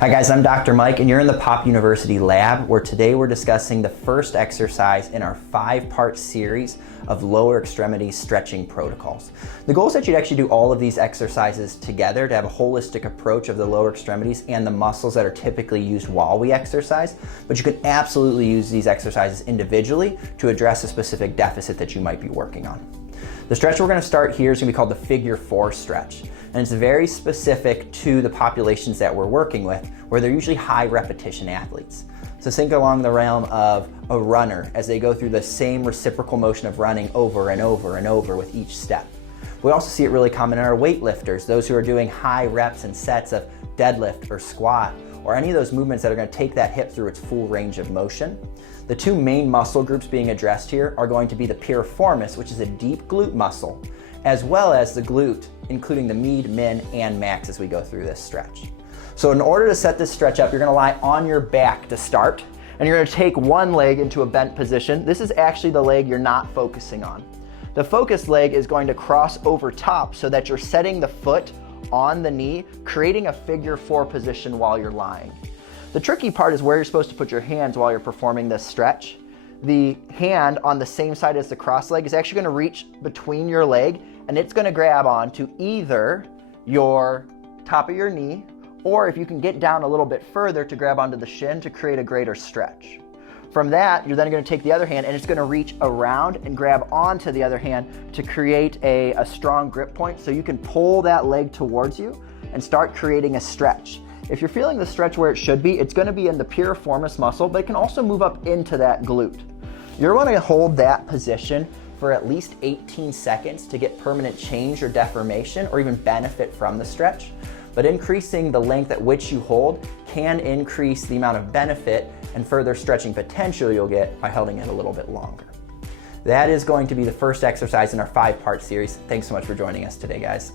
Hi guys, I'm Dr. Mike and you're in the Pop University lab where today we're discussing the first exercise in our 5-part series of lower extremity stretching protocols. The goal is that you'd actually do all of these exercises together to have a holistic approach of the lower extremities and the muscles that are typically used while we exercise, but you can absolutely use these exercises individually to address a specific deficit that you might be working on. The stretch we're going to start here is going to be called the figure 4 stretch, and it's very specific to the populations that we're working with, where they're usually high repetition athletes. So think along the realm of a runner as they go through the same reciprocal motion of running over and over and over with each step. We also see it really common in our weightlifters, those who are doing high reps and sets of deadlift or squat, or any of those movements that are going to take that hip through its full range of motion. The two main muscle groups being addressed here are going to be the piriformis, which is a deep glute muscle, as well as the glute, including the med, min, and max as we go through this stretch. So in order to set this stretch up, you're going to lie on your back to start, and you're going to take one leg into a bent position. This is actually the leg you're not focusing on. The focused leg is going to cross over top so that you're setting the foot on the knee, creating a figure 4 position while you're lying. The tricky part is where you're supposed to put your hands while you're performing this stretch. The hand on the same side as the cross leg is actually going to reach between your leg, and it's going to grab onto either your top of your knee, or if you can get down a little bit further, to grab onto the shin to create a greater stretch. From that, you're then going to take the other hand and it's going to reach around and grab onto the other hand to create a strong grip point, so you can pull that leg towards you and start creating a stretch. If you're feeling the stretch where it should be, it's going to be in the piriformis muscle, but it can also move up into that glute. You're going to hold that position for at least 18 seconds to get permanent change or deformation or even benefit from the stretch. But increasing the length at which you hold can increase the amount of benefit and further stretching potential you'll get by holding it a little bit longer. That is going to be the first exercise in our 5-part series. Thanks so much for joining us today, guys.